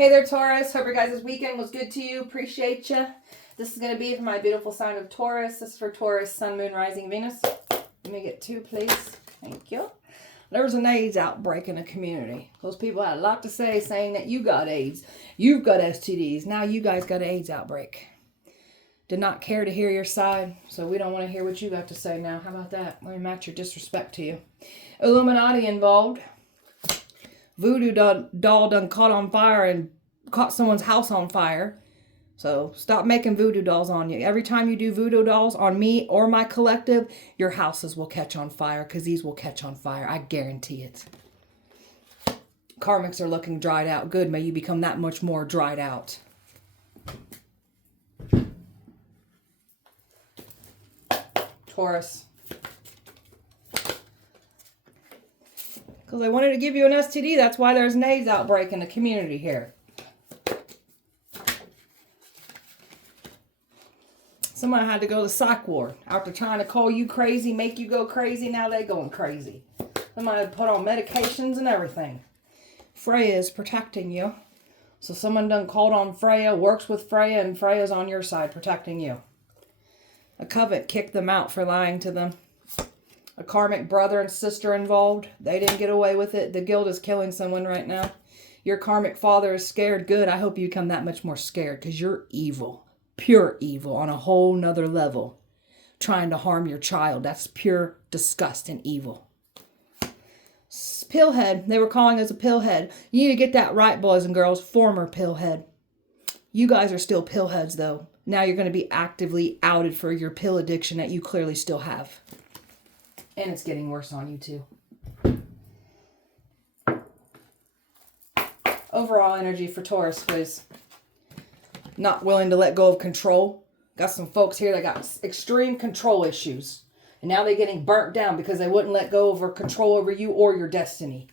Hey there, Taurus. Hope your guys' weekend was good to you. Appreciate you. This is going to be for my beautiful sign of Taurus. This is for Taurus, Sun, Moon, Rising, Venus. Let me get 2, please. Thank you. There was an AIDS outbreak in the community. Those people had a lot to say, saying that you got AIDS. You've got STDs. Now you guys got an AIDS outbreak. Did not care to hear your side, so we don't want to hear what you got to say now. How about that? Let me match your disrespect to you. Illuminati involved. Voodoo doll done caught on fire and caught someone's house on fire. So stop making voodoo dolls on you. Every time you do voodoo dolls on me or my collective, your houses will catch on fire because these will catch on fire. I guarantee it. Karmics are looking dried out. Good. May you become that much more dried out. Taurus. Because I wanted to give you an STD. That's why there's an AIDS outbreak in the community here. Someone had to go to the psych ward after trying to call you crazy, make you go crazy. Now they going crazy. Somebody had put on medications and everything. Freya is protecting you. So someone done called on Freya, works with Freya, and Freya's on your side protecting you. A coven kicked them out for lying to them. A karmic brother and sister involved. They didn't get away with it. The guild is killing someone right now. Your karmic father is scared. Good. I hope you become that much more scared because you're evil. Pure evil on a whole nother level. Trying to harm your child. That's pure disgust and evil. Pillhead. They were calling us a pillhead. You need to get that right, boys and girls. Former pillhead. You guys are still pillheads, though. Now you're going to be actively outed for your pill addiction that you clearly still have. And it's getting worse on you, too. Overall energy for Taurus, please. Not willing to let go of control. Got some folks here that got extreme control issues. And now they're getting burnt down because they wouldn't let go of or control over you or your destiny.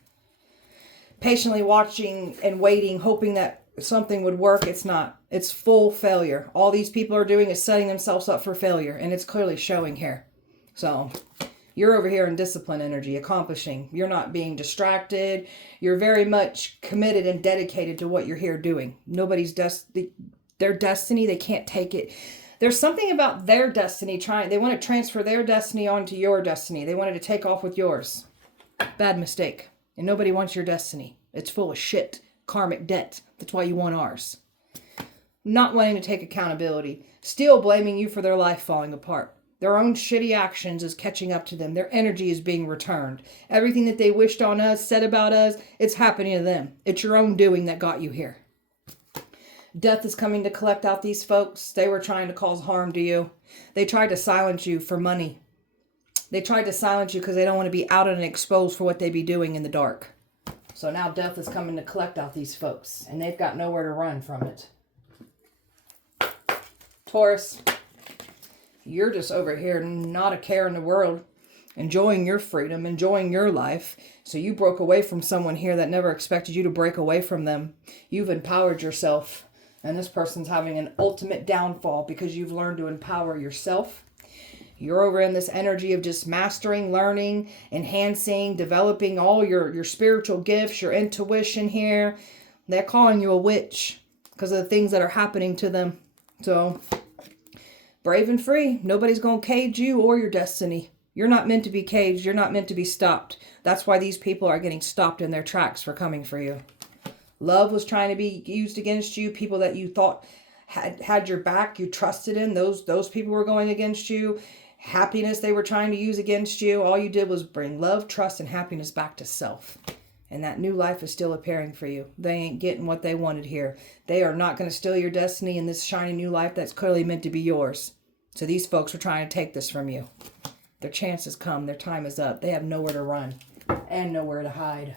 Patiently watching and waiting, hoping that something would work. It's not. It's full failure. All these people are doing is setting themselves up for failure. And it's clearly showing here. So you're over here in discipline energy, accomplishing. You're not being distracted. You're very much committed and dedicated to what you're here doing. Nobody's their destiny, they can't take it. There's something about their destiny they want to transfer their destiny onto your destiny. They wanted to take off with yours. Bad mistake. And nobody wants your destiny. It's full of shit. Karmic debt. That's why you want ours. Not wanting to take accountability. Still blaming you for their life falling apart. Their own shitty actions is catching up to them. Their energy is being returned. Everything that they wished on us, said about us, it's happening to them. It's your own doing that got you here. Death is coming to collect out these folks. They were trying to cause harm to you. They tried to silence you for money. They tried to silence you because they don't want to be outed and exposed for what they be doing in the dark. So now death is coming to collect out these folks. And they've got nowhere to run from it. Taurus. You're just over here, not a care in the world, enjoying your freedom, enjoying your life. So you broke away from someone here that never expected you to break away from them. You've empowered yourself. And this person's having an ultimate downfall because you've learned to empower yourself. You're over in this energy of just mastering, learning, enhancing, developing all your spiritual gifts, your intuition here. They're calling you a witch because of the things that are happening to them. So brave and free. Nobody's going to cage you or your destiny. You're not meant to be caged. You're not meant to be stopped. That's why these people are getting stopped in their tracks for coming for you. Love was trying to be used against you. People that you thought had your back, you trusted in. Those people were going against you. Happiness they were trying to use against you. All you did was bring love, trust, and happiness back to self. And that new life is still appearing for you. They ain't getting what they wanted here. They are not going to steal your destiny in this shiny new life that's clearly meant to be yours. So these folks are trying to take this from you. Their chance has come. Their time is up. They have nowhere to run and nowhere to hide.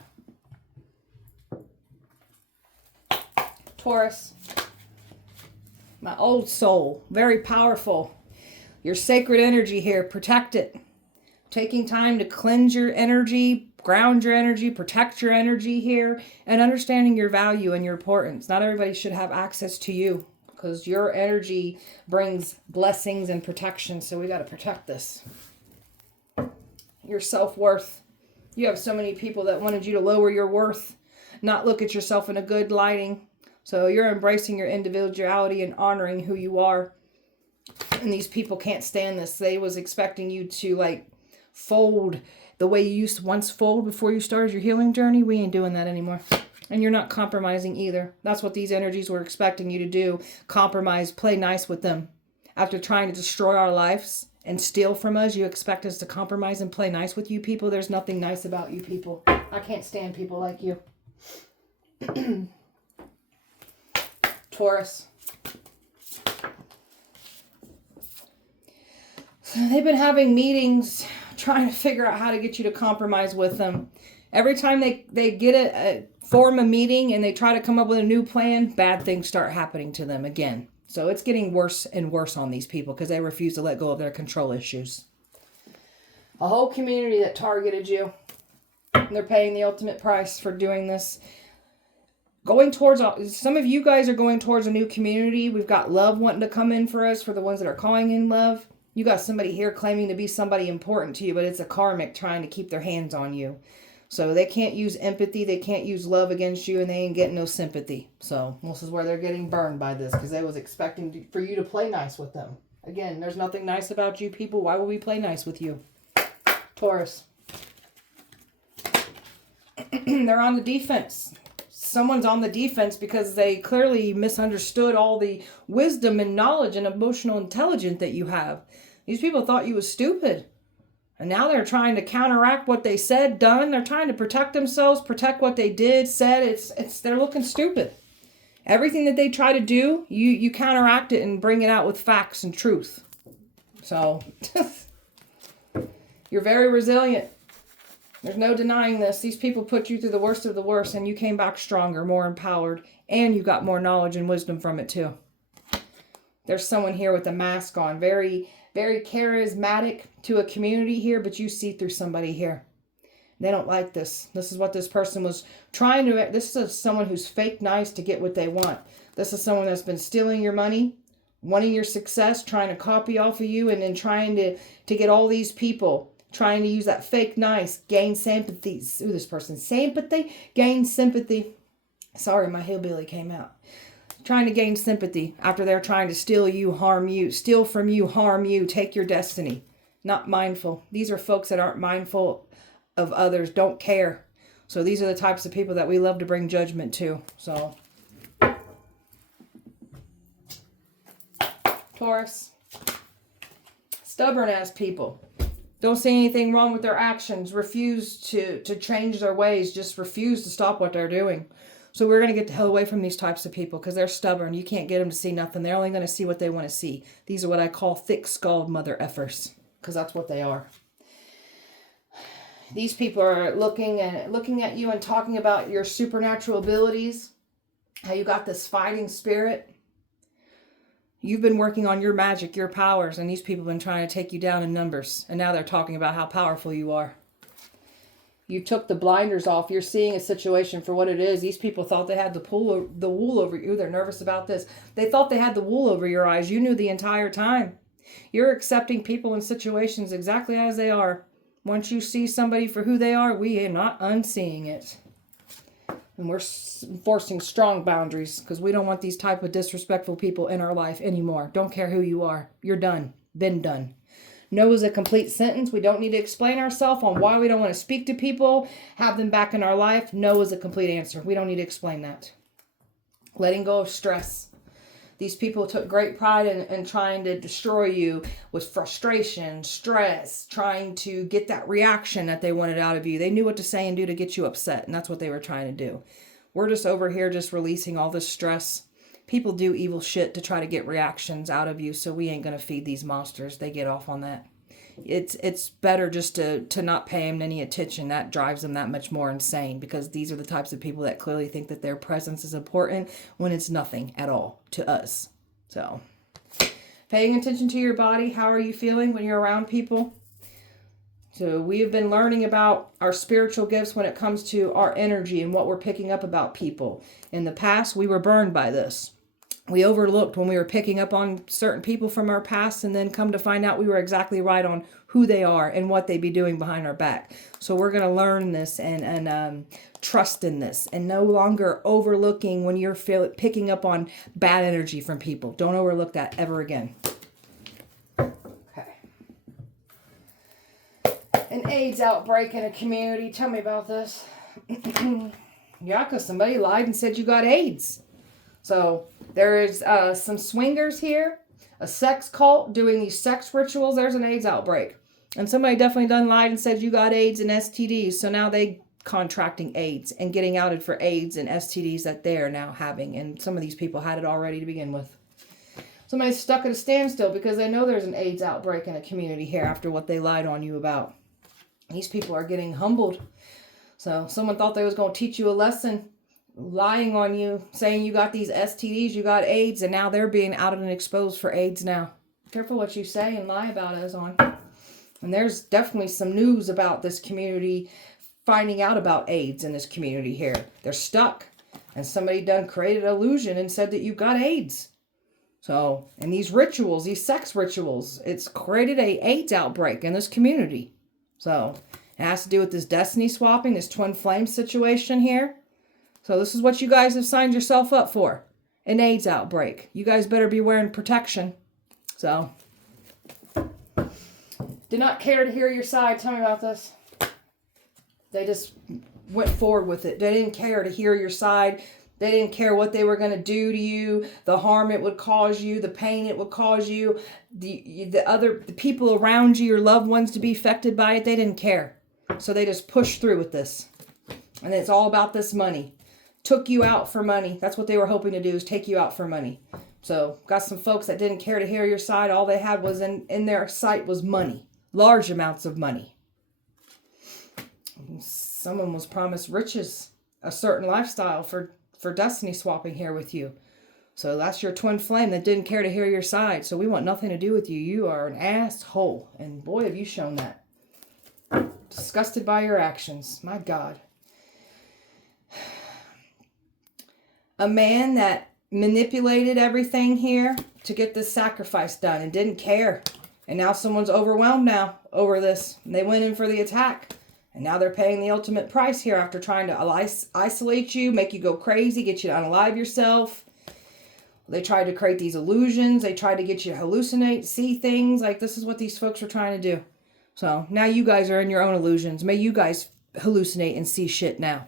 Taurus. My old soul. Very powerful. Your sacred energy here. Protect it. Taking time to cleanse your energy, ground your energy, protect your energy here, and understanding your value and your importance. Not everybody should have access to you because your energy brings blessings and protection. So we got to protect this. Your self-worth. You have so many people that wanted you to lower your worth, not look at yourself in a good lighting. So you're embracing your individuality and honoring who you are. And these people can't stand this. They was expecting you to like fold the way you used to once fold before you started your healing journey. We ain't doing that anymore. And you're not compromising either. That's what these energies were expecting you to do. Compromise, play nice with them. After trying to destroy our lives and steal from us, you expect us to compromise and play nice with you people? There's nothing nice about you people. I can't stand people like you. Taurus. So they've been having meetings trying to figure out how to get you to compromise with them. Every time they get form a meeting and they try to come up with a new plan, bad things start happening to them again. So it's getting worse and worse on these people because they refuse to let go of their control issues. A whole community that targeted you. They're paying the ultimate price for doing this. Going towards, some of you guys are going towards a new community. We've got love wanting to come in for us, for the ones that are calling in love. You got somebody here claiming to be somebody important to you, but it's a karmic trying to keep their hands on you. So they can't use empathy. They can't use love against you, and they ain't getting no sympathy. So this is where they're getting burned by this, because they was expecting for you to play nice with them. Again, there's nothing nice about you people. Why would we play nice with you? Taurus. They're on the defense. Someone's on the defense because they clearly misunderstood all the wisdom and knowledge and emotional intelligence that you have. These people thought you was stupid. And now they're trying to counteract what they said, done. They're trying to protect themselves, protect what they did, said. They're looking stupid. Everything that they try to do, you counteract it and bring it out with facts and truth. So, you're very resilient. There's no denying this. These people put you through the worst of the worst, and you came back stronger, more empowered, and you got more knowledge and wisdom from it too. There's someone here with a mask on, very, very charismatic to a community here, but you see through somebody here. They don't like this. This is what this person was trying to, this is someone who's fake nice to get what they want. This is someone that's been stealing your money, wanting your success, trying to copy off of you, and then trying to get all these people, trying to use that fake nice, gain sympathy. Ooh, this person, sympathy, gain sympathy. Sorry, my hillbilly came out. Trying to gain sympathy after they're trying to steal you, harm you, steal from you, harm you, take your destiny. Not mindful. These are folks that aren't mindful of others, don't care. So these are the types of people that we love to bring judgment to. So, Taurus. Stubborn ass people. Don't see anything wrong with their actions. Refuse to change their ways. Just refuse to stop what they're doing. So we're going to get the hell away from these types of people because they're stubborn. You can't get them to see nothing. They're only going to see what they want to see. These are what I call thick-skulled mother effers, because that's what they are. These people are looking at you and talking about your supernatural abilities, how you got this fighting spirit. You've been working on your magic, your powers, and these people have been trying to take you down in numbers. And now they're talking about how powerful you are. You took the blinders off. You're seeing a situation for what it is. These people thought they had the wool over you. They're nervous about this. They thought they had the wool over your eyes. You knew the entire time. You're accepting people and situations exactly as they are. Once you see somebody for who they are, we are not unseeing it. And we're enforcing strong boundaries because we don't want these type of disrespectful people in our life anymore. Don't care who you are. You're done. Been done. No is a complete sentence. We don't need to explain ourselves on why we don't want to speak to people, have them back in our life. No is a complete answer. We don't need to explain that. Letting go of stress. These people took great pride in trying to destroy you with frustration, stress, trying to get that reaction that they wanted out of you. They knew what to say and do to get you upset, and that's what they were trying to do. We're just over here just releasing all this stress. People do evil shit to try to get reactions out of you, so we ain't going to feed these monsters. They get off on that. It's better just to not pay them any attention. That drives them that much more insane because these are the types of people that clearly think that their presence is important when it's nothing at all to us. So, paying attention to your body. How are you feeling when you're around people? So we have been learning about our spiritual gifts when it comes to our energy and what we're picking up about people. In the past, we were burned by this. We overlooked when we were picking up on certain people from our past, and then come to find out we were exactly right on who they are and what they be doing behind our back. So we're going to learn this and trust in this, and no longer overlooking when you're picking up on bad energy from people. Don't overlook that ever again. Okay. An AIDS outbreak in a community. Tell me about this. Yeah, because somebody lied and said you got AIDS. So there is some swingers here, a sex cult doing these sex rituals. There's an AIDS outbreak. And somebody definitely done lied and said you got AIDS and STDs. So now they contracting AIDS and getting outed for AIDS and STDs that they are now having. And some of these people had it already to begin with. Somebody's stuck at a standstill because they know there's an AIDS outbreak in a community here after what they lied on you about. These people are getting humbled. So someone thought they was going to teach you a lesson, lying on you, saying you got these STDs, you got AIDS, and now they're being outed and exposed for AIDS now. Careful what you say and lie about us on. And there's definitely some news about this community finding out about AIDS in this community here. They're stuck. And somebody done created an illusion and said that you got AIDS. So, and these rituals, these sex rituals, it's created a AIDS outbreak in this community. So, it has to do with this destiny swapping, this twin flame situation here. So this is what you guys have signed yourself up for. An AIDS outbreak. You guys better be wearing protection. So, did not care to hear your side. Tell me about this. They just went forward with it. They didn't care to hear your side. They didn't care what they were going to do to you, the harm it would cause you, the pain it would cause you, the people around you, your loved ones to be affected by it. They didn't care. So they just pushed through with this. And it's all about this money. Took you out for money. That's what they were hoping to do, is take you out for money. So got some folks that didn't care to hear your side. All they had was in their sight was money. Large amounts of money. Someone was promised riches, a certain lifestyle for destiny swapping here with you. So that's your twin flame that didn't care to hear your side. So we want nothing to do with you. You are an asshole. And boy, have you shown that. Disgusted by your actions. My God. A man that manipulated everything here to get this sacrifice done and didn't care. And now someone's overwhelmed now over this. And they went in for the attack. And now they're paying the ultimate price here after trying to isolate you, make you go crazy, get you to unalive yourself. They tried to create these illusions. They tried to get you to hallucinate, see things. Like, this is what these folks are trying to do. So now you guys are in your own illusions. May you guys hallucinate and see shit now.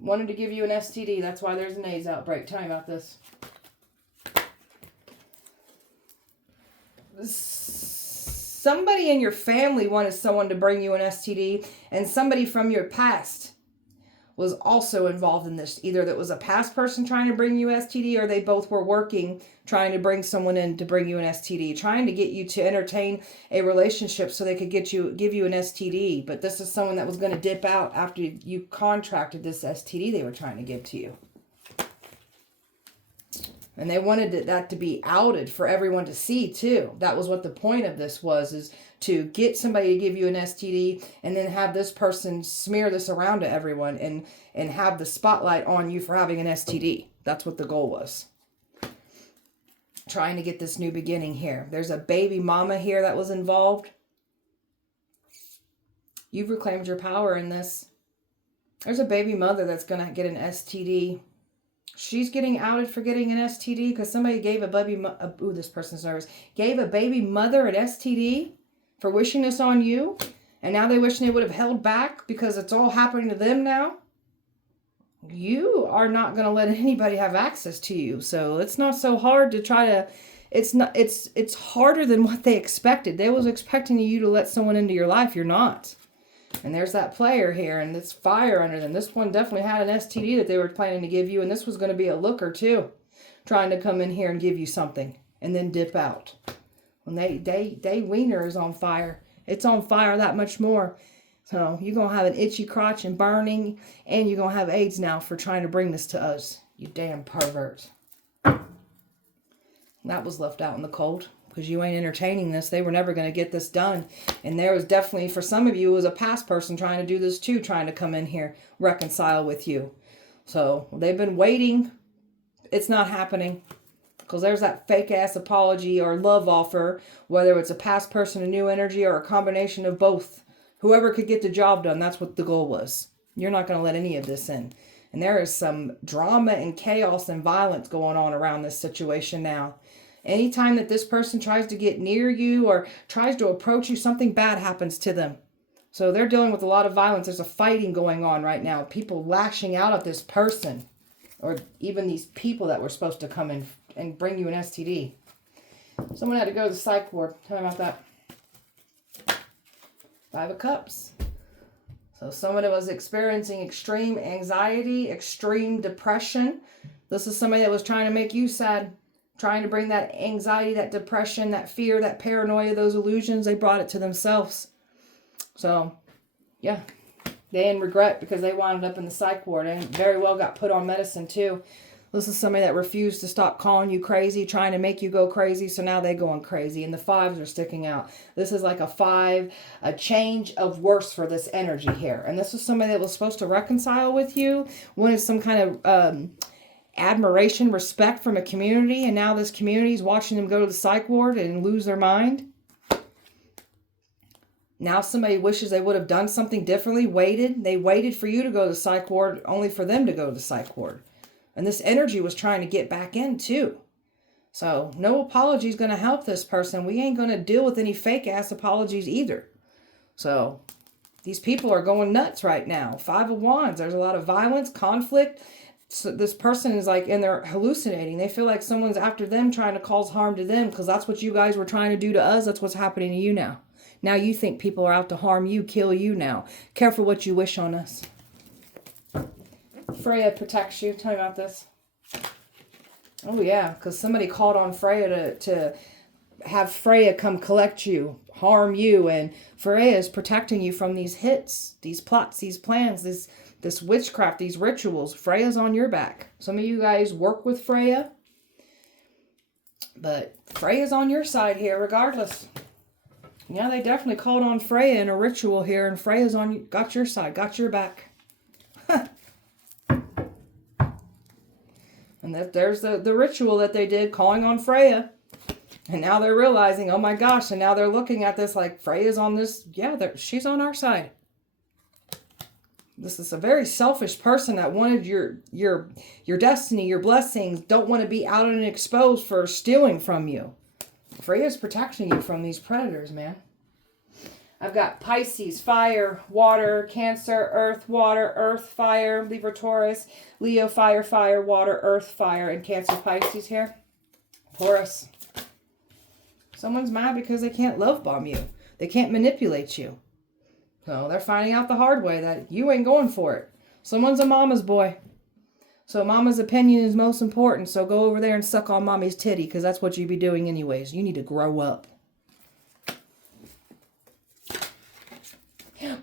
Wanted to give you an STD. That's why there's an AIDS outbreak. Tell me about this. Somebody in your family wanted someone to bring you an STD, and somebody from your past was also involved in this. Either that was a past person trying to bring you STD, or they both were working trying to bring someone in to bring you an STD, trying to get you to entertain a relationship so they could give you an STD. But this is someone that was going to dip out after you contracted this STD they were trying to give to you. And they wanted that to be outed for everyone to see too. That was what the point of this was, is to get somebody to give you an STD and then have this person smear this around to everyone and have the spotlight on you for having an STD. That's what the goal was. Trying to get this new beginning here. There's a baby mama here that was involved. You've reclaimed your power in this. There's a baby mother that's going to get an STD. She's getting outed for getting an STD because somebody gave a baby... this person's nervous. Gave a baby mother an STD for wishing this on you. And now they wish they would have held back because it's all happening to them now. You are not going to let anybody have access to you. So it's not so hard to try to... It's harder than what they expected. They was expecting you to let someone into your life. You're not. And there's that player here, and it's fire under them. This one definitely had an STD that they were planning to give you, and this was going to be a looker too, trying to come in here and give you something, and then dip out. When they wiener is on fire. It's on fire that much more. So you're going to have an itchy crotch and burning, and you're going to have AIDS now for trying to bring this to us. You damn pervert. That was left out in the cold. Because you ain't entertaining this. They were never going to get this done. And there was definitely, for some of you, it was a past person trying to do this too, trying to come in here, reconcile with you. So they've been waiting it's not happening. Because there's that fake ass apology or love offer, whether it's a past person, a new energy, or a combination of both. Whoever could get the job done, that's what the goal was. You're not going to let any of this in. And there is some drama and chaos and violence going on around this situation now. Anytime that this person tries to get near you or tries to approach you, something bad happens to them. So they're dealing with a lot of violence. There's a fighting going on right now. People lashing out at this person. Or even these people that were supposed to come in and bring you an STD. Someone had to go to the psych ward. Tell me about that. 5 of Cups. So someone that was experiencing extreme anxiety, extreme depression. This is somebody that was trying to make you sad. Trying to bring that anxiety, that depression, that fear, that paranoia, those illusions. They brought it to themselves. So, yeah. They in regret because they wound up in the psych ward and very well got put on medicine too. This is somebody that refused to stop calling you crazy, trying to make you go crazy, so now they're going crazy, and the 5s are sticking out. This is like a 5, a change of worse for this energy here. And this is somebody that was supposed to reconcile with you, wanted some kind of admiration, respect from a community, and now this community is watching them go to the psych ward and lose their mind. Now somebody wishes they would have done something differently, waited. They waited for you to go to the psych ward, only for them to go to the psych ward. And this energy was trying to get back in too. So no apology is going to help this person. We ain't going to deal with any fake ass apologies either. So these people are going nuts right now. 5 of Wands. There's a lot of violence, conflict. So this person is like, and they're hallucinating. They feel like someone's after them trying to cause harm to them because that's what you guys were trying to do to us. That's what's happening to you now. Now you think people are out to harm you, kill you now. Careful what you wish on us. Freya protects you. Tell me about this. Oh, yeah, because somebody called on Freya to have Freya come collect you, harm you, and Freya is protecting you from these hits, these plots, these plans, this witchcraft, these rituals. Freya's on your back. Some of you guys work with Freya, but Freya's on your side here regardless. Yeah, they definitely called on Freya in a ritual here, and Freya's got your side, got your back. And there's the ritual that they did, calling on Freya. And now they're realizing, oh my gosh, and now they're looking at this like Freya's on this, yeah, she's on our side. This is a very selfish person that wanted your destiny, your blessings, don't want to be out and exposed for stealing from you. Freya's protecting you from these predators, man. I've got Pisces, fire, water, Cancer, earth, water, earth, fire, Libra, Taurus, Leo, fire, fire, water, earth, fire, and Cancer, Pisces here. Taurus. Someone's mad because they can't love bomb you. They can't manipulate you. So they're finding out the hard way that you ain't going for it. Someone's a mama's boy. So mama's opinion is most important. So go over there and suck on mommy's titty because that's what you be doing anyways. You need to grow up.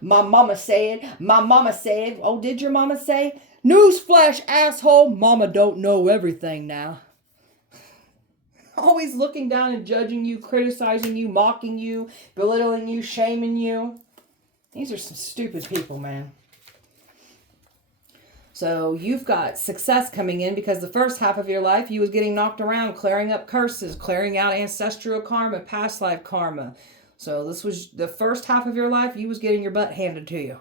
My mama said, oh, did your mama say? Newsflash, asshole, mama don't know everything now. Always looking down and judging you, criticizing you, mocking you, belittling you, shaming you. These are some stupid people, man. So you've got success coming in because the first half of your life, you was getting knocked around, clearing up curses, clearing out ancestral karma, past life karma. So this was the first half of your life, you was getting your butt handed to you.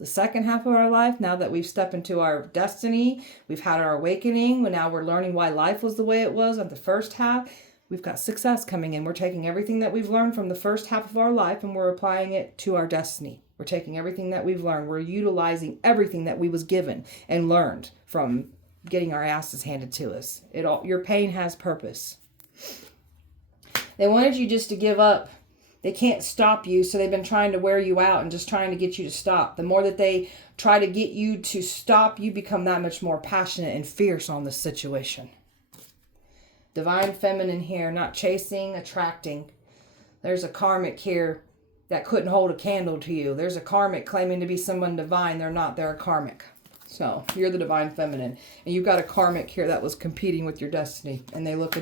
The second half of our life, now that we've stepped into our destiny, we've had our awakening, now we're learning why life was the way it was at the first half, we've got success coming in. We're taking everything that we've learned from the first half of our life and we're applying it to our destiny. We're taking everything that we've learned. We're utilizing everything that we was given and learned from getting our asses handed to us. Your pain has purpose. They wanted you just to give up. They can't stop you, so they've been trying to wear you out and just trying to get you to stop. The more that they try to get you to stop, you become that much more passionate and fierce on this situation. Divine feminine here, not chasing, attracting. There's a karmic here that couldn't hold a candle to you. There's a karmic claiming to be someone divine. They're not. They're a karmic. So you're the divine feminine. And you've got a karmic here that was competing with your destiny. And they look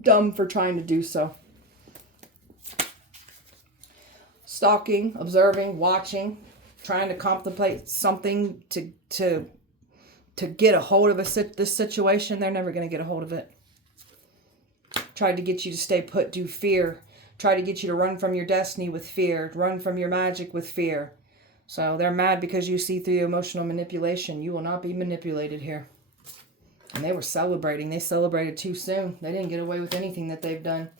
dumb for trying to do so. Stalking, observing, watching, trying to contemplate something to to get a hold of this situation. They're never going to get a hold of it. Tried to get you to stay put due fear. Tried to get you to run from your destiny with fear. Run from your magic with fear. So they're mad because you see through emotional manipulation. You will not be manipulated here. And they were celebrating. They celebrated too soon. They didn't get away with anything that they've done.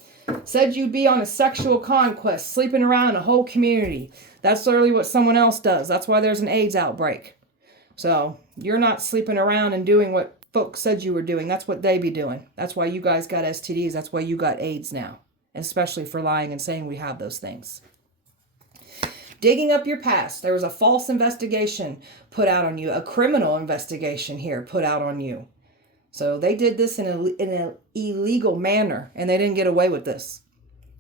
Said you'd be on a sexual conquest, sleeping around in a whole community. That's literally what someone else does. That's why there's an AIDS outbreak. So you're not sleeping around and doing what folks said you were doing. That's what they be doing. That's why you guys got STDs. That's why you got AIDS now. Especially for lying and saying we have those things. Digging up your past. There was a false investigation put out on you. A criminal investigation here put out on you. So they did this in an illegal manner, and they didn't get away with this.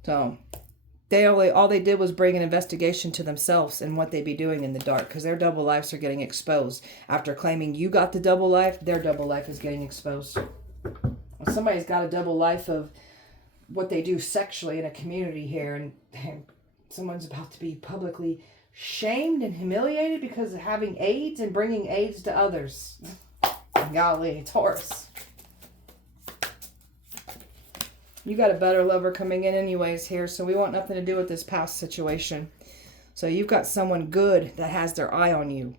So all they did was bring an investigation to themselves and what they'd be doing in the dark, because their double lives are getting exposed. After claiming you got the double life, their double life is getting exposed. Well, somebody's got a double life of what they do sexually in a community here, and someone's about to be publicly shamed and humiliated because of having AIDS and bringing AIDS to others. Golly, Taurus. You got a better lover coming in anyways here, so we want nothing to do with this past situation. So you've got someone good that has their eye on you.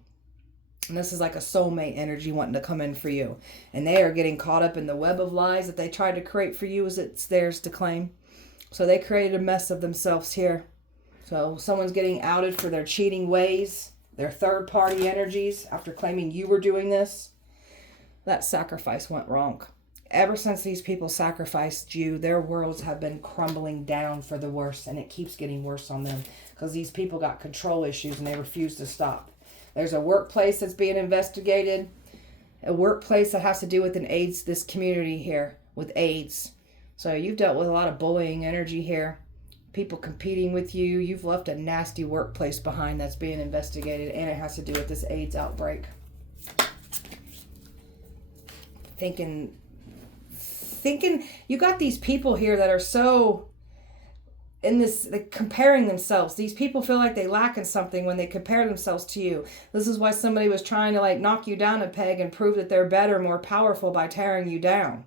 And this is like a soulmate energy wanting to come in for you. And they are getting caught up in the web of lies that they tried to create for you as it's theirs to claim. So they created a mess of themselves here. So someone's getting outed for their cheating ways, their third-party energies after claiming you were doing this. That sacrifice went wrong. Ever since these people sacrificed you, their worlds have been crumbling down for the worse, and it keeps getting worse on them because these people got control issues and they refuse to stop. There's a workplace that's being investigated, a workplace that has to do with an AIDS, this community here with AIDS. So you've dealt with a lot of bullying energy here, people competing with you. You've left a nasty workplace behind that's being investigated, and it has to do with this AIDS outbreak. Thinking you got these people here that are so in this, like, comparing themselves. These people feel like they lack in something when they compare themselves to you. This is why somebody was trying to like knock you down a peg and prove that they're better, more powerful by tearing you down.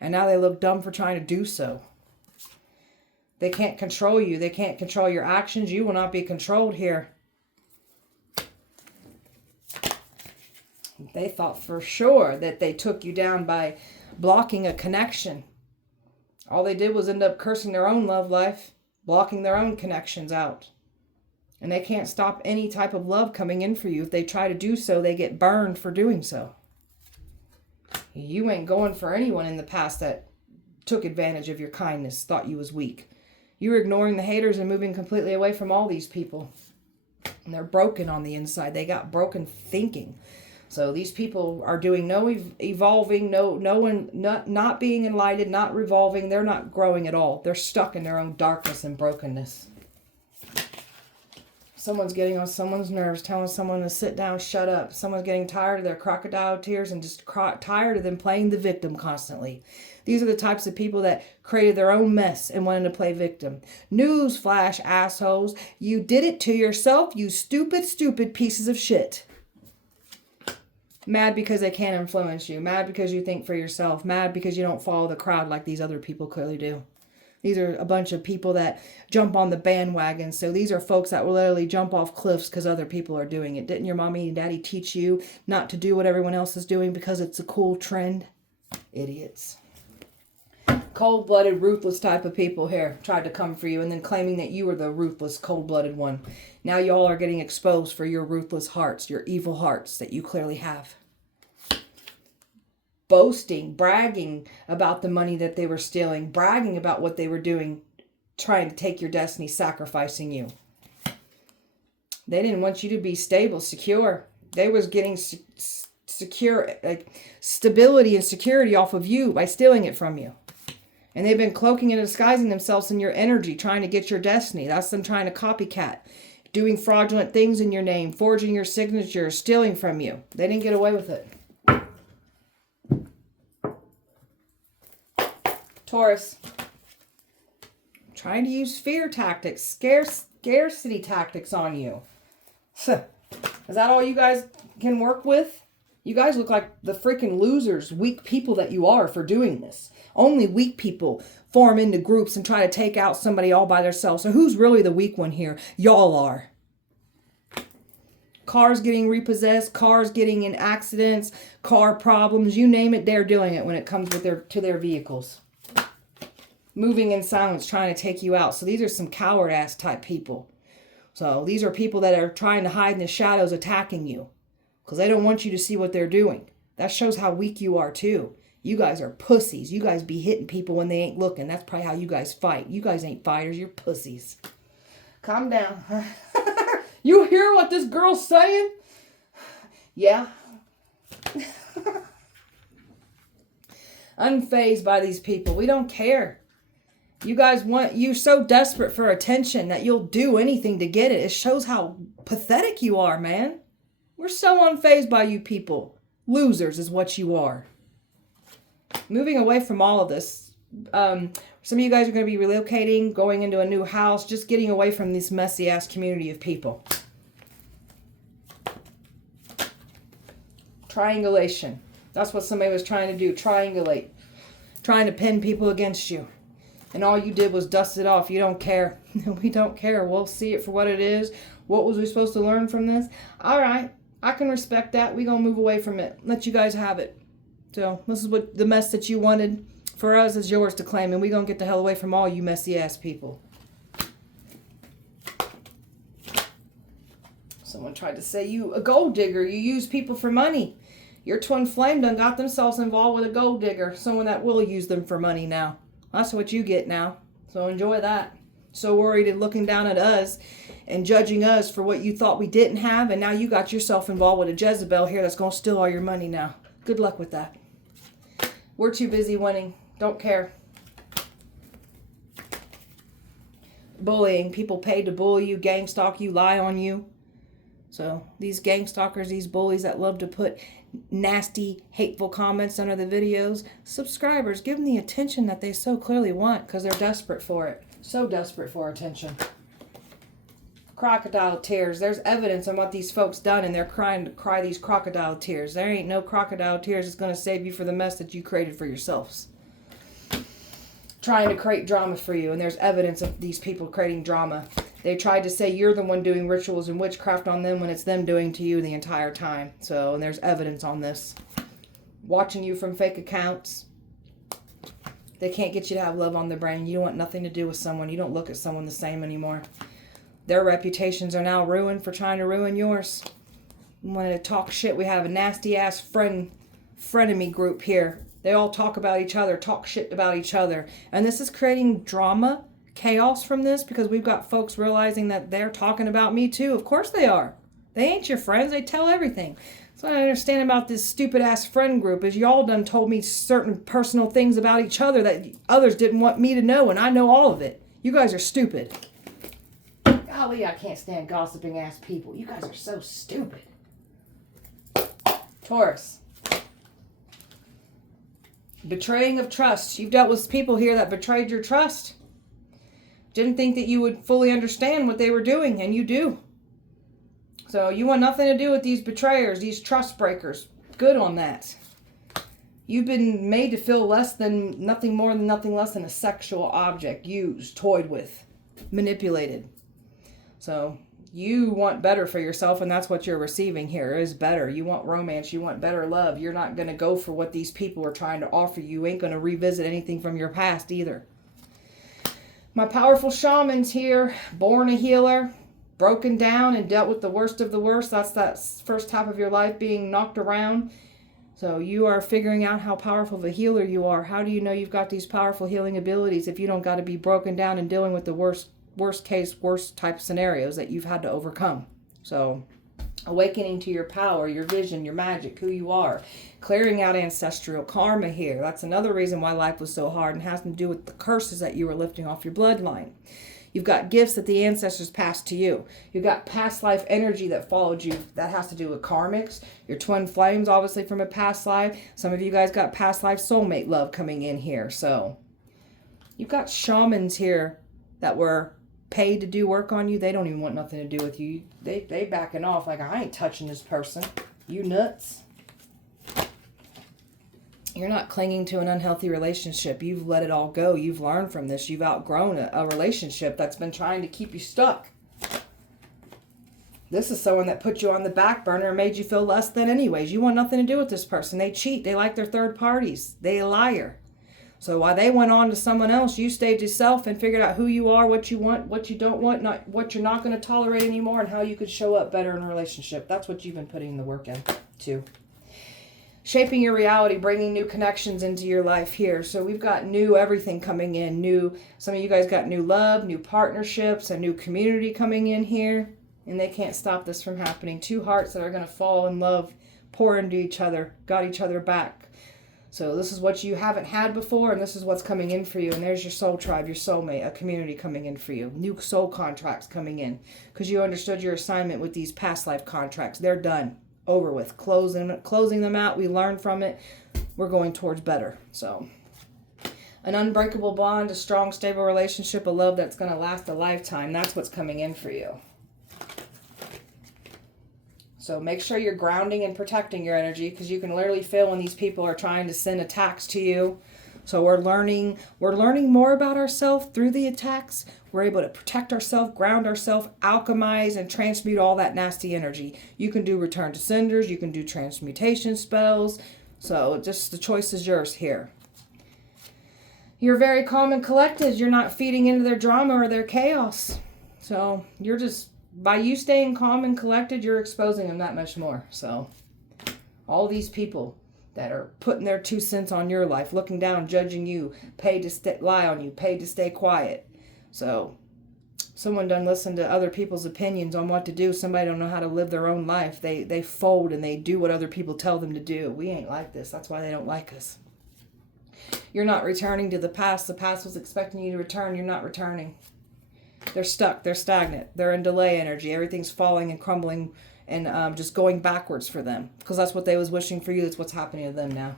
And now they look dumb for trying to do so. They can't control you. They can't control your actions. You will not be controlled here. They thought for sure that they took you down by blocking a connection. All they did was end up cursing their own love life, blocking their own connections out. And they can't stop any type of love coming in for you. If they try to do so, they get burned for doing so. You ain't going for anyone in the past that took advantage of your kindness, thought you was weak. You were ignoring the haters and moving completely away from all these people. And they're broken on the inside. They got broken thinking. So these people are doing no evolving, not being enlightened, not revolving. They're not growing at all. They're stuck in their own darkness and brokenness. Someone's getting on someone's nerves, telling someone to sit down, shut up. Someone's getting tired of their crocodile tears and just tired of them playing the victim constantly. These are the types of people that created their own mess and wanted to play victim. Newsflash, assholes. You did it to yourself, you stupid, stupid pieces of shit. Mad because they can't influence you. Mad because you think for yourself. Mad because you don't follow the crowd like these other people clearly do. These are a bunch of people that jump on the bandwagon. So these are folks that will literally jump off cliffs because other people are doing it. Didn't your mommy and daddy teach you not to do what everyone else is doing because it's a cool trend? Idiots. Cold-blooded, ruthless type of people here tried to come for you and then claiming that you were the ruthless, cold-blooded one. Now y'all are getting exposed for your ruthless hearts, your evil hearts that you clearly have. Boasting, bragging about the money that they were stealing, bragging about what they were doing, trying to take your destiny, sacrificing you. They didn't want you to be stable, secure. They was getting secure, like stability and security off of you by stealing it from you. And they've been cloaking and disguising themselves in your energy, trying to get your destiny. That's them trying to copycat, doing fraudulent things in your name, forging your signature, stealing from you. They didn't get away with it. Taurus, trying to use fear tactics, scarcity tactics on you. Is that all you guys can work with? You guys look like the freaking losers, weak people that you are for doing this. Only weak people form into groups and try to take out somebody all by themselves. So who's really the weak one here? Y'all are. Cars getting repossessed, cars getting in accidents, car problems, you name it, they're doing it when it comes with their vehicles. Moving in silence, trying to take you out. So these are some coward-ass type people. So these are people that are trying to hide in the shadows attacking you because they don't want you to see what they're doing. That shows how weak you are too. You guys are pussies. You guys be hitting people when they ain't looking. That's probably how you guys fight. You guys ain't fighters. You're pussies. Calm down. You hear what this girl's saying? Yeah. Unfazed by these people. We don't care. You guys you're so desperate for attention that you'll do anything to get it. It shows how pathetic you are, man. We're so unfazed by you people. Losers is what you are. Moving away from all of this. Some of you guys are going to be relocating, going into a new house, just getting away from this messy ass community of people. Triangulation. That's what somebody was trying to do. Triangulate. Trying to pin people against you. And all you did was dust it off. You don't care. We don't care. We'll see it for what it is. What was we supposed to learn from this? All right. I can respect that. We're going to move away from it. Let you guys have it. So this is what the mess that you wanted for us is yours to claim. And we're going to get the hell away from all you messy ass people. Someone tried to say you a gold digger. You use people for money. Your twin flame done got themselves involved with a gold digger. Someone that will use them for money now. That's what you get now. So enjoy that. So worried and looking down at us and judging us for what you thought we didn't have. And now you got yourself involved with a Jezebel here that's going to steal all your money now. Good luck with that. We're too busy winning. Don't care. Bullying. People paid to bully you, gang stalk you, lie on you. So these gang stalkers, these bullies that love to put nasty, hateful comments under the videos, subscribers, give them the attention that they so clearly want because they're desperate for it. So desperate for attention. Crocodile tears. There's evidence on what these folks done and they're crying to cry these crocodile tears. There ain't no crocodile tears that's going to save you for the mess that you created for yourselves. Trying to create drama for you, and there's evidence of these people creating drama. They tried to say you're the one doing rituals and witchcraft on them when it's them doing to you the entire time. So, and there's evidence on this. Watching you from fake accounts. They can't get you to have love on the brain. You don't want nothing to do with someone. You don't look at someone the same anymore. Their reputations are now ruined for trying to ruin yours. You wanted to talk shit. We have a nasty ass frenemy group here. They all talk about each other, talk shit about each other. And this is creating drama, chaos from this because we've got folks realizing that they're talking about me too. Of course they are. They ain't your friends. They tell everything. So what I understand about this stupid ass friend group is y'all done told me certain personal things about each other that others didn't want me to know, and I know all of it. You guys are stupid. Golly, I can't stand gossiping ass people. You guys are so stupid. Taurus. Betraying of trust. You've dealt with people here that betrayed your trust. Didn't think that you would fully understand what they were doing, and you do. So you want nothing to do with these betrayers, these trust breakers. Good on that. You've been made to feel nothing more than nothing less than a sexual object, used, toyed with, manipulated. So you want better for yourself, and that's what you're receiving here is better. You want romance. You want better love. You're not going to go for what these people are trying to offer you. You ain't going to revisit anything from your past either. My powerful shaman's here, born a healer, broken down and dealt with the worst of the worst. That's that first half of your life being knocked around. So you are figuring out how powerful of a healer you are. How do you know you've got these powerful healing abilities if you don't got to be broken down and dealing with the worst type scenarios that you've had to overcome? So awakening to your power, your vision, your magic, who you are, clearing out ancestral karma here. That's another reason why life was so hard and has to do with the curses that you were lifting off your bloodline. You've got gifts that the ancestors passed to you. You've got past life energy that followed you. That has to do with karmics. Your twin flames, obviously from a past life. Some of you guys got past life soulmate love coming in here. So you've got shamans here that were paid to do work on you. They don't even want nothing to do with you. They backing off like, I ain't touching this person. You nuts. You're not clinging to an unhealthy relationship. You've let it all go. You've learned from this. You've outgrown a relationship that's been trying to keep you stuck. This is someone that put you on the back burner and made you feel less than anyways. You want nothing to do with this person. They cheat. They like their third parties. They a liar. So while they went on to someone else, you stayed yourself and figured out who you are, what you want, what you don't want, not what you're not going to tolerate anymore, and how you could show up better in a relationship. That's what you've been putting the work in to. Shaping your reality, bringing new connections into your life here. So we've got new everything coming in. Some of you guys got new love, new partnerships, a new community coming in here. And they can't stop this from happening. Two hearts that are going to fall in love, pour into each other, got each other back. So this is what you haven't had before, and this is what's coming in for you. And there's your soul tribe, your soulmate, a community coming in for you. New soul contracts coming in. Because you understood your assignment with these past life contracts. They're done. Over with. Closing them out. We learned from it. We're going towards better. So an unbreakable bond, a strong, stable relationship, a love that's going to last a lifetime. That's what's coming in for you. So make sure you're grounding and protecting your energy, because you can literally feel when these people are trying to send attacks to you. So we're learning more about ourselves through the attacks. We're able to protect ourselves, ground ourselves, alchemize, and transmute all that nasty energy. You can do return to senders. You can do transmutation spells. So just the choice is yours here. You're very calm and collected. You're not feeding into their drama or their chaos. So you're just... by you staying calm and collected, you're exposing them that much more. So all these people that are putting their 2 cents on your life, looking down, judging you, paid to lie on you, paid to stay quiet. So someone done listen to other people's opinions on what to do. Somebody don't know how to live their own life. They fold and they do what other people tell them to do. We ain't like this. That's why they don't like us. You're not returning to the past. The past was expecting you to return. You're not returning. They're stuck. They're stagnant. They're in delay energy. Everything's falling and crumbling and just going backwards for them. Because that's what they was wishing for you. That's what's happening to them now.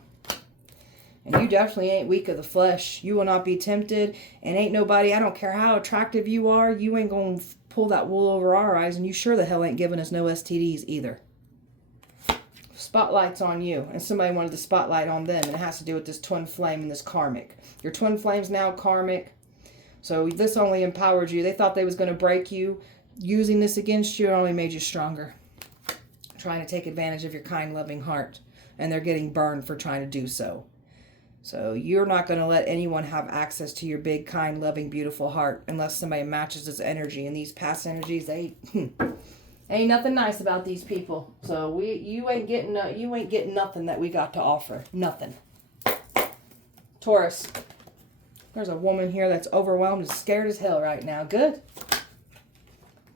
And you definitely ain't weak of the flesh. You will not be tempted. And ain't nobody, I don't care how attractive you are, you ain't going to pull that wool over our eyes. And you sure the hell ain't giving us no STDs either. Spotlight's on you. And somebody wanted the spotlight on them. And it has to do with this twin flame and this karmic. Your twin flame's now karmic. So this only empowered you. They thought they was going to break you. Using this against you, it only made you stronger. Trying to take advantage of your kind, loving heart. And they're getting burned for trying to do so. So you're not going to let anyone have access to your big, kind, loving, beautiful heart unless somebody matches this energy. And these past energies, they ain't nothing nice about these people. So you ain't getting nothing that we got to offer. Nothing. Taurus. There's a woman here that's overwhelmed and scared as hell right now. Good.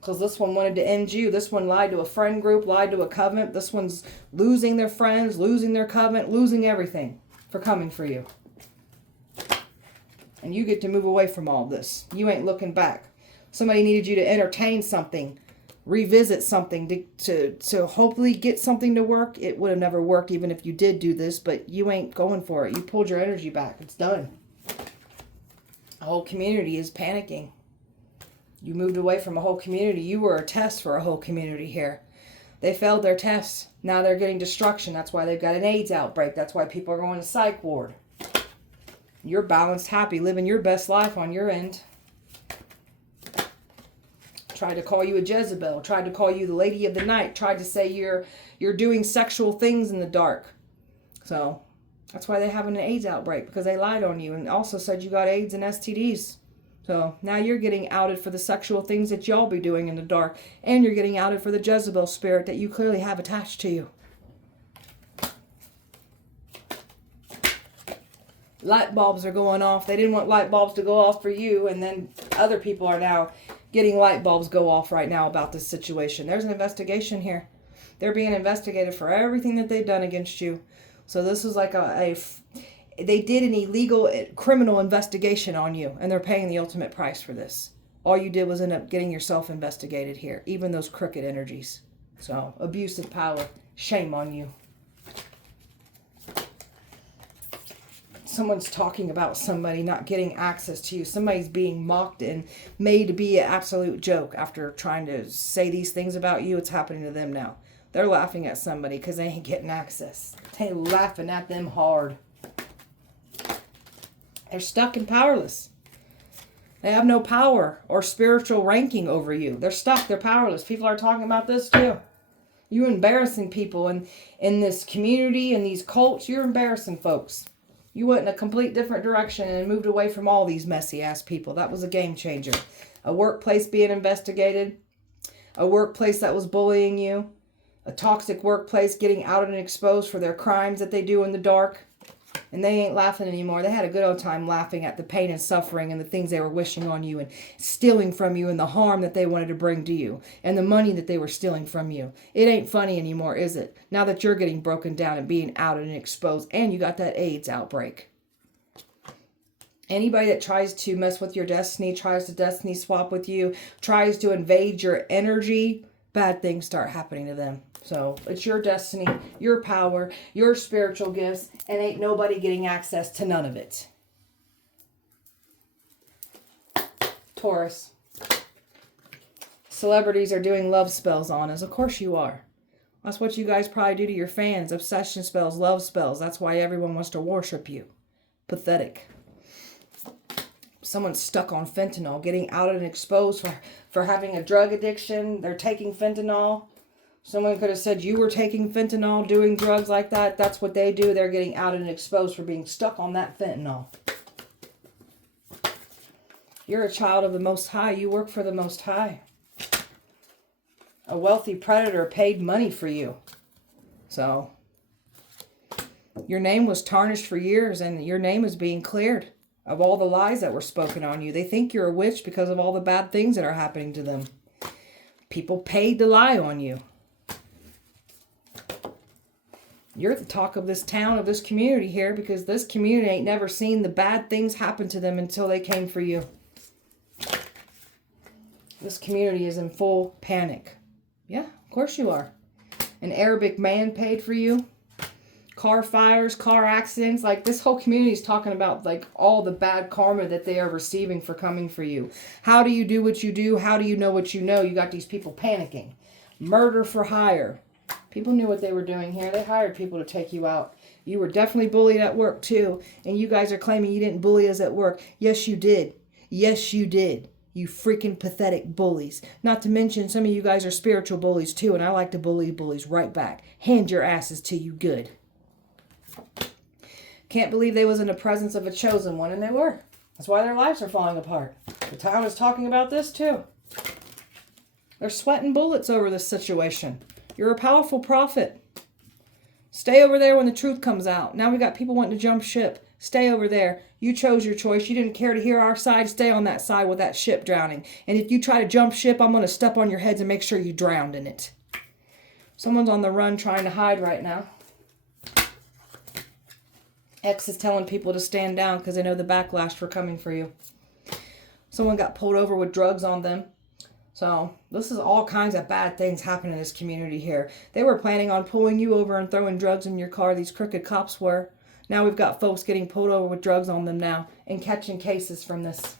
Because this one wanted to end you. This one lied to a friend group, lied to a covenant. This one's losing their friends, losing their covenant, losing everything for coming for you. And you get to move away from all this. You ain't looking back. Somebody needed you to entertain something, revisit something to hopefully get something to work. It would have never worked even if you did do this, but you ain't going for it. You pulled your energy back. It's done. The whole community is panicking. You moved away from a whole community. You were a test for a whole community here. They failed their tests. Now they're getting destruction. That's why they've got an AIDS outbreak. That's why people are going to psych ward. You're balanced, happy, living your best life on your end. Tried to call you a Jezebel. Tried to call you the lady of the night. Tried to say you're doing sexual things in the dark. So that's why they're having an AIDS outbreak, because they lied on you and also said you got AIDS and STDs. So now you're getting outed for the sexual things that y'all be doing in the dark. And you're getting outed for the Jezebel spirit that you clearly have attached to you. Light bulbs are going off. They didn't want light bulbs to go off for you. And then other people are now getting light bulbs go off right now about this situation. There's an investigation here. They're being investigated for everything that they've done against you. So this is like they did an illegal criminal investigation on you, and they're paying the ultimate price for this. All you did was end up getting yourself investigated here, even those crooked energies. So, abusive power, shame on you. Someone's talking about somebody not getting access to you. Somebody's being mocked and made to be an absolute joke after trying to say these things about you. It's happening to them now. They're laughing at somebody because they ain't getting access. They laughing at them hard. They're stuck and powerless. They have no power or spiritual ranking over you. They're stuck. They're powerless. People are talking about this too. You embarrassing people in this community and these cults. You're embarrassing folks. You went in a complete different direction and moved away from all these messy ass people. That was a game changer. A workplace being investigated. A workplace that was bullying you. A toxic workplace getting outed and exposed for their crimes that they do in the dark. And they ain't laughing anymore. They had a good old time laughing at the pain and suffering and the things they were wishing on you and stealing from you and the harm that they wanted to bring to you and the money that they were stealing from you. It ain't funny anymore, is it? Now that you're getting broken down and being outed and exposed and you got that AIDS outbreak. Anybody that tries to mess with your destiny, tries to destiny swap with you, tries to invade your energy, bad things start happening to them. So it's your destiny, your power, your spiritual gifts, and ain't nobody getting access to none of it. Taurus. Celebrities are doing love spells on us. Of course you are. That's what you guys probably do to your fans. Obsession spells, love spells. That's why everyone wants to worship you. Pathetic. Someone's stuck on fentanyl, getting outed and exposed for having a drug addiction. They're taking fentanyl. Someone could have said you were taking fentanyl, doing drugs like that. That's what they do. They're getting outed and exposed for being stuck on that fentanyl. You're a child of the Most High. You work for the Most High. A wealthy predator paid money for you. So, your name was tarnished for years and your name is being cleared of all the lies that were spoken on you. They think you're a witch because of all the bad things that are happening to them. People paid to lie on you. You're the talk of this town, of this community here, because this community ain't never seen the bad things happen to them until they came for you. This community is in full panic. Yeah, of course you are. An Arabic man paid for you. Car fires, car accidents. Like, this whole community is talking about, like, all the bad karma that they are receiving for coming for you. How do you do what you do? How do you know what you know? You got these people panicking. Murder for hire. People knew what they were doing here. They hired people to take you out. You were definitely bullied at work too. And you guys are claiming you didn't bully us at work. Yes, you did. Yes, you did. You freaking pathetic bullies. Not to mention some of you guys are spiritual bullies too. And I like to bully bullies right back. Hand your asses to you good. Can't believe they was in the presence of a chosen one. And they were. That's why their lives are falling apart. The town is talking about this too. They're sweating bullets over this situation. You're a powerful prophet. Stay over there when the truth comes out. Now we got people wanting to jump ship. Stay over there. You chose your choice. You didn't care to hear our side. Stay on that side with that ship drowning. And if you try to jump ship, I'm going to step on your heads and make sure you drowned in it. Someone's on the run trying to hide right now. X is telling people to stand down because they know the backlash for coming for you. Someone got pulled over with drugs on them. So, this is all kinds of bad things happening in this community here. They were planning on pulling you over and throwing drugs in your car. These crooked cops were. Now we've got folks getting pulled over with drugs on them now and catching cases from this.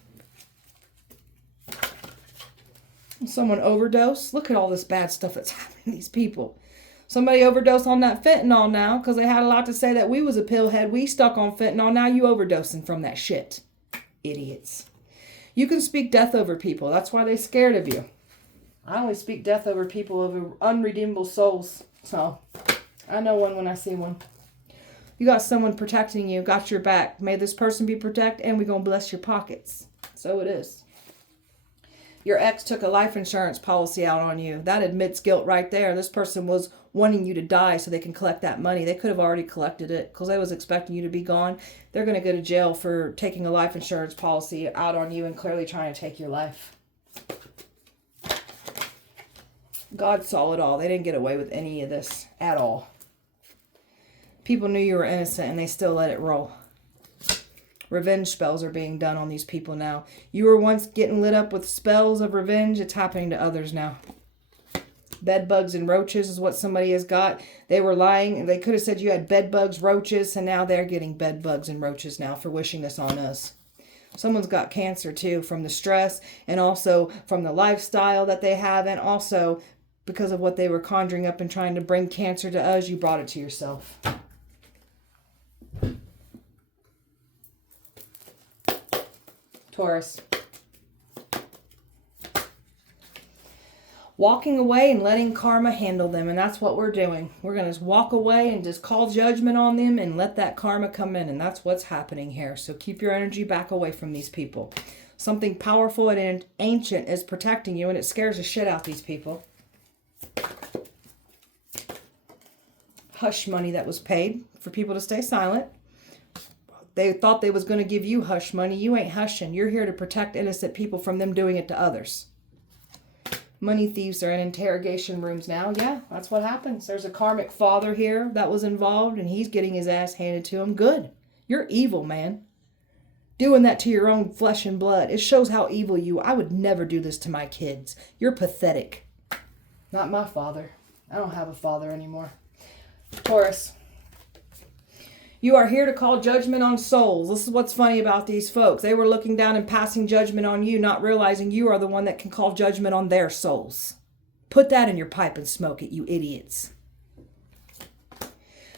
Someone overdosed. Look at all this bad stuff that's happening to these people. Somebody overdosed on that fentanyl now because they had a lot to say that we was a pillhead. We stuck on fentanyl. Now you overdosing from that shit. Idiots. You can speak death over people. That's why they're scared of you. I only speak death over people, over unredeemable souls. So, I know one when I see one. You got someone protecting you, got your back. May this person be protected, and we're going to bless your pockets. So it is. Your ex took a life insurance policy out on you. That admits guilt right there. This person was wanting you to die so they can collect that money. They could have already collected it because they was expecting you to be gone. They're going to go to jail for taking a life insurance policy out on you and clearly trying to take your life. God saw it all. They didn't get away with any of this at all. People knew you were innocent and they still let it roll. Revenge spells are being done on these people now. You were once getting lit up with spells of revenge. It's happening to others now. Bed bugs and roaches is what somebody has got. They were lying. They could have said you had bed bugs, roaches, and now they're getting bed bugs and roaches now for wishing this on us. Someone's got cancer too from the stress and also from the lifestyle that they have, and also because of what they were conjuring up and trying to bring cancer to us, you brought it to yourself. Taurus. Walking away and letting karma handle them. And that's what we're doing. We're going to just walk away and just call judgment on them and let that karma come in. And that's what's happening here. So keep your energy back away from these people. Something powerful and ancient is protecting you, and it scares the shit out these people. Hush money that was paid for people to stay silent. They thought they was going to give you hush money. You ain't hushing. You're here to protect innocent people from them doing it to others. Money thieves are in interrogation rooms now. Yeah, that's what happens. There's a karmic father here that was involved, and he's getting his ass handed to him. Good. You're evil, man. Doing that to your own flesh and blood. It shows how evil you are. I would never do this to my kids. You're pathetic. Not my father. I don't have a father anymore. Taurus. You are here to call judgment on souls. This is what's funny about these folks. They were looking down and passing judgment on you, not realizing you are the one that can call judgment on their souls. Put that in your pipe and smoke it, you idiots.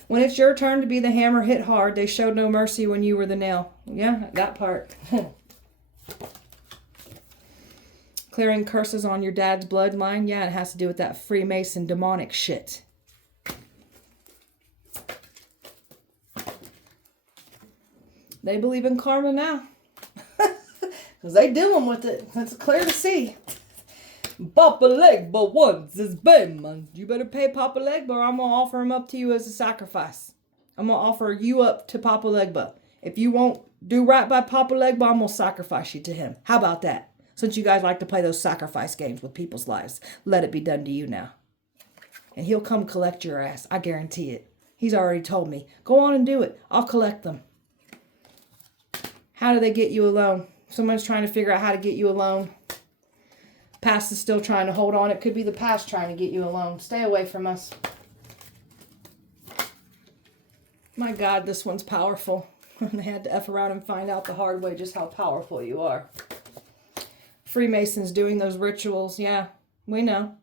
When it's your turn to be the hammer, hit hard. They showed no mercy when you were the nail. Yeah, that part. Clearing curses on your dad's bloodline. Yeah, it has to do with that Freemason demonic shit. They believe in karma now. Because they dealing with it. That's clear to see. Papa Legba wants his man. You better pay Papa Legba or I'm going to offer him up to you as a sacrifice. I'm going to offer you up to Papa Legba. If you won't do right by Papa Legba, I'm going to sacrifice you to him. How about that? Since you guys like to play those sacrifice games with people's lives, let it be done to you now. And he'll come collect your ass. I guarantee it. He's already told me. Go on and do it. I'll collect them. How do they get you alone? Someone's trying to figure out how to get you alone. Past is still trying to hold on. It could be the past trying to get you alone. Stay away from us. My God, this one's powerful. They had to F around and find out the hard way just how powerful you are. Freemasons doing those rituals. Yeah, we know.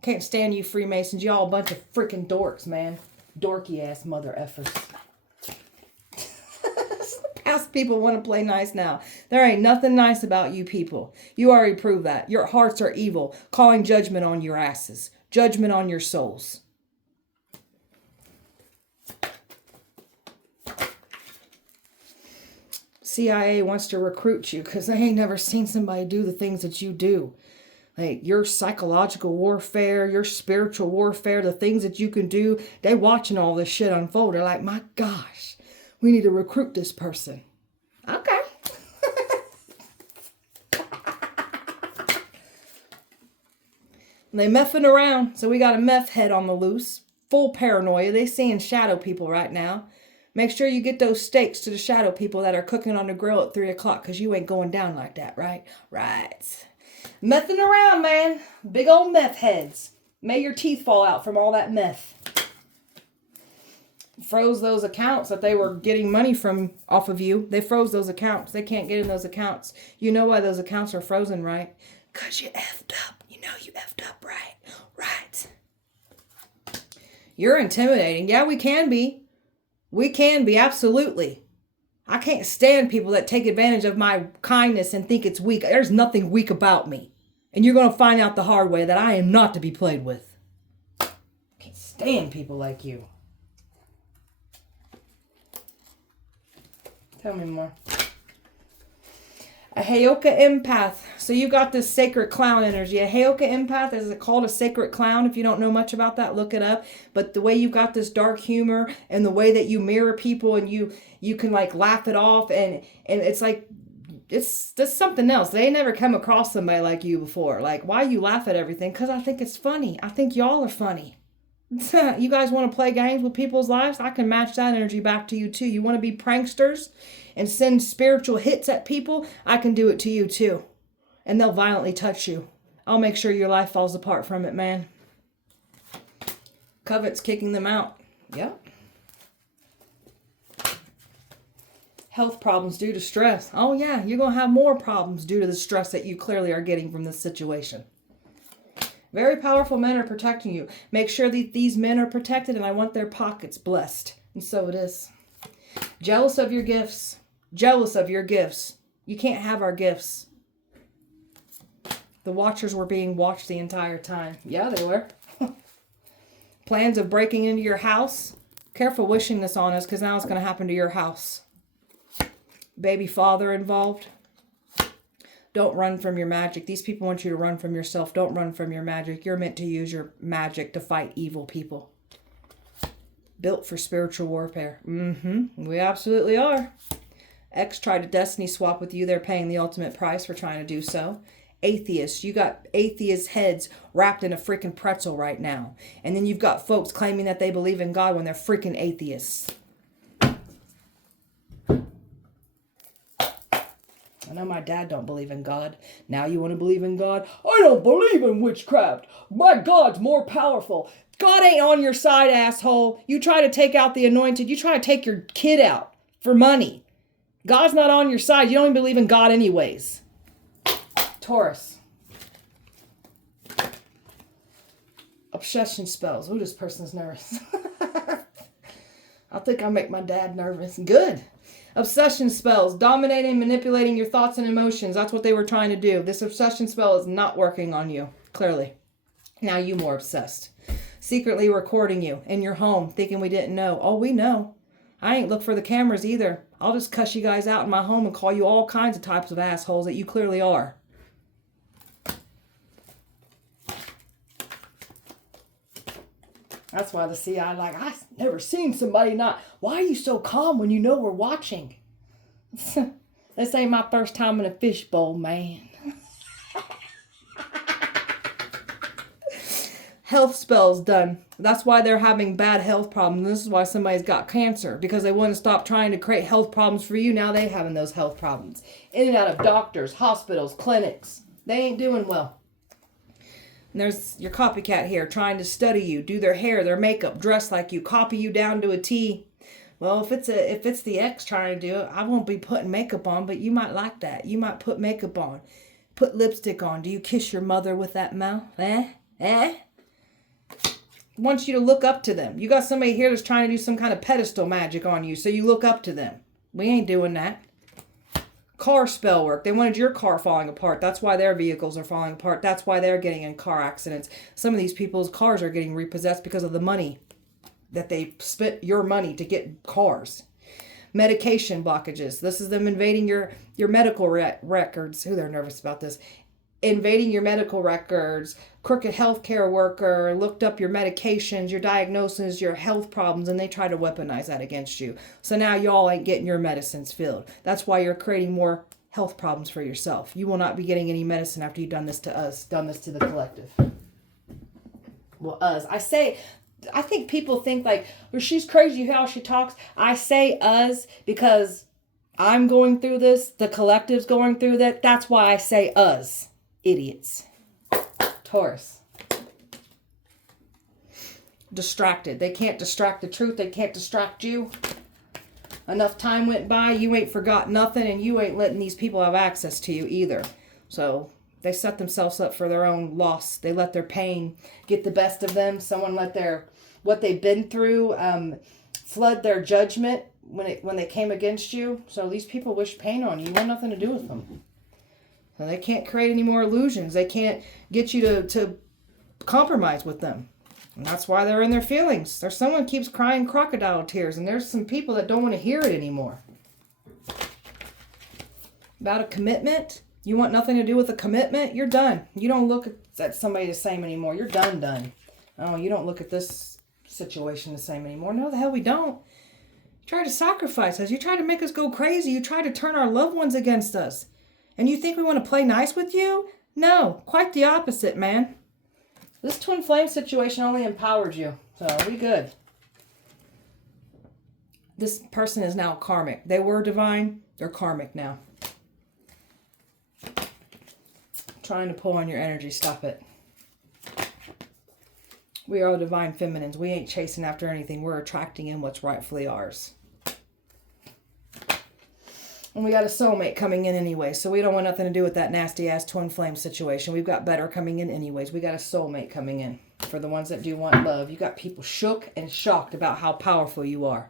Can't stand you Freemasons. Y'all a bunch of freaking dorks, man. Dorky ass mother effers. Past people want to play nice now. There ain't nothing nice about you people. You already proved that. Your hearts are evil, calling judgment on your asses. Judgment on your souls. CIA wants to recruit you because they ain't never seen somebody do the things that you do. Like your psychological warfare, your spiritual warfare, the things that you can do. They watching all this shit unfold. They're like, my gosh. We need to recruit this person. Okay. They meffing around. So we got a meth head on the loose. Full paranoia. They seeing shadow people right now. Make sure you get those steaks to the shadow people that are cooking on the grill at 3 o'clock. Because you ain't going down like that, right? Right. Mething around, man. Big old meth heads. May your teeth fall out from all that meth. Froze those accounts that they were getting money from off of you. They froze those accounts. They can't get in those accounts. You know why those accounts are frozen, right? Because you effed up. You know you effed up, right? Right. You're intimidating. Yeah, we can be. We can be, absolutely. I can't stand people that take advantage of my kindness and think it's weak. There's nothing weak about me. And you're going to find out the hard way that I am not to be played with. I can't stand people like you. Tell me more. A Heyoka empath. So you got this sacred clown energy. A Heyoka empath, is it called a sacred clown? If you don't know much about that, look it up. But the way you got this dark humor and the way that you mirror people and you can like laugh it off and it's like, it's just something else. They never come across somebody like you before. Like, why you laugh at everything? Because I think it's funny. I think y'all are funny. You guys want to play games with people's lives? I can match that energy back to you too. You want to be pranksters and send spiritual hits at people? I can do it to you too. And they'll violently touch you. I'll make sure your life falls apart from it, man. Covet's kicking them out. Yep. Health problems due to stress. Oh yeah, you're going to have more problems due to the stress that you clearly are getting from this situation. Very powerful men are protecting you. Make sure that these men are protected, and I want their pockets blessed. And so it is. Jealous of your gifts. Jealous of your gifts. You can't have our gifts. The Watchers were being watched the entire time. Yeah, they were. Plans of breaking into your house. Careful wishing this on us, because now it's going to happen to your house. Baby father involved. Don't run from your magic. These people want you to run from yourself. Don't run from your magic. You're meant to use your magic to fight evil people. Built for spiritual warfare. We absolutely are. Ex tried to destiny swap with you. They're paying the ultimate price for trying to do so. Atheists. You got atheist heads wrapped in a freaking pretzel right now. And then you've got folks claiming that they believe in God when they're freaking atheists. I know my dad don't believe in God. Now you want to believe in God? I don't believe in witchcraft. My God's more powerful. God ain't on your side, asshole. You try to take out the anointed. You try to take your kid out for money. God's not on your side. You don't even believe in God anyways. Taurus. Obsession spells. Ooh, this person's nervous. I think I make my dad nervous. Good. Obsession spells. Dominating, manipulating your thoughts and emotions. That's what they were trying to do. This obsession spell is not working on you. Clearly. Now you more obsessed. Secretly recording you in your home, thinking we didn't know. Oh, we know. I ain't look for the cameras either. I'll just cuss you guys out in my home and call you all kinds of types of assholes that you clearly are. That's why the CI I've never seen somebody not. Why are you so calm when you know we're watching? This ain't my first time in a fishbowl, man. Health spells done. That's why they're having bad health problems. This is why somebody's got cancer, because they want to stop trying to create health problems for you. Now they having those health problems. In and out of doctors, hospitals, clinics. They ain't doing well. And there's your copycat here trying to study you, do their hair, their makeup, dress like you, copy you down to a T. Well, if it's the ex trying to do it, I won't be putting makeup on, but you might like that. You might put makeup on, put lipstick on. Do you kiss your mother with that mouth? Wants you to look up to them. You got somebody here that's trying to do some kind of pedestal magic on you, so you look up to them. We ain't doing that. Car spell work. They wanted your car falling apart. That's why their vehicles are falling apart. That's why they're getting in car accidents. Some of these people's cars are getting repossessed because of the money that they spent your money to get cars. Medication blockages. This is them invading your medical records. Ooh, they're nervous about this. Invading your medical records, crooked healthcare worker, looked up your medications, your diagnoses, your health problems, and they try to weaponize that against you. So now y'all ain't getting your medicines filled. That's why you're creating more health problems for yourself. You will not be getting any medicine after you've done this to us, done this to the collective. Well, us. I think people think well, she's crazy how she talks. I say us because I'm going through this. The collective's going through that. That's why I say us. Idiots. Taurus. Distracted. They can't distract the truth. They can't distract you. Enough time went by. You ain't forgot nothing, and you ain't letting these people have access to you either. So they set themselves up for their own loss. They let their pain get the best of them. Someone let what they've been through flood their judgment when they came against you. So these people wish pain on you. You want nothing to do with them. So they can't create any more illusions. They can't get you to compromise with them. And that's why they're in their feelings. There's someone keeps crying crocodile tears, and there's some people that don't want to hear it anymore. About a commitment. You want nothing to do with a commitment? You're done. You don't look at somebody the same anymore. You're done. Oh, you don't look at this situation the same anymore. No, the hell we don't. You try to sacrifice us. You try to make us go crazy. You try to turn our loved ones against us. And you think we want to play nice with you? No, quite the opposite, man. This twin flame situation only empowered you. So we good. This person is now karmic. They were divine. They're karmic now. Trying to pull on your energy. Stop it. We are divine feminines. We ain't chasing after anything. We're attracting in what's rightfully ours. And we got a soulmate coming in anyway, so we don't want nothing to do with that nasty-ass twin flame situation. We've got better coming in anyways. We got a soulmate coming in. For the ones that do want love, you got people shook and shocked about how powerful you are.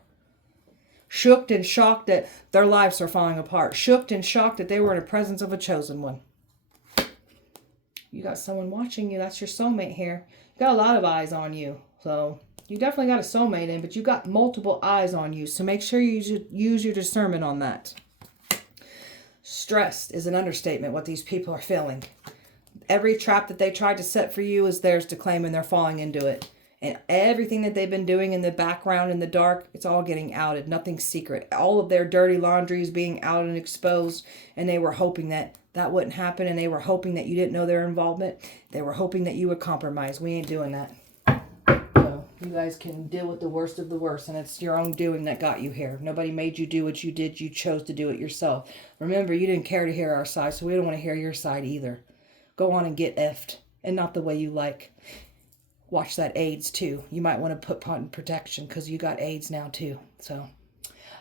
Shocked and shocked that their lives are falling apart. Shocked and shocked that they were in the presence of a chosen one. You got someone watching you. That's your soulmate here. You got a lot of eyes on you. So you definitely got a soulmate in, but you got multiple eyes on you. So make sure you use your discernment on that. Stressed is an understatement what these people are feeling. Every trap that they tried to set for you is theirs to claim, and they're falling into it. And everything that they've been doing in the background, in the dark, it's all getting outed. Nothing's secret. All of their dirty laundry is being out and exposed. And they were hoping that that wouldn't happen. And they were hoping that you didn't know their involvement. They were hoping that you would compromise. We ain't doing that. So you guys can deal with the worst of the worst. And it's your own doing that got you here. Nobody made you do what you did. You chose to do it yourself. Remember, you didn't care to hear our side. So we don't want to hear your side either. Go on and get effed. And not the way you like. Watch that AIDS too. You might want to put on protection because you got AIDS now too. So,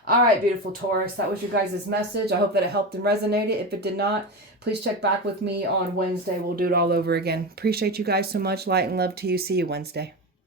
all right, beautiful Taurus. That was your guys' message. I hope that it helped and resonated. If it did not, please check back with me on Wednesday. We'll do it all over again. Appreciate you guys so much. Light and love to you. See you Wednesday.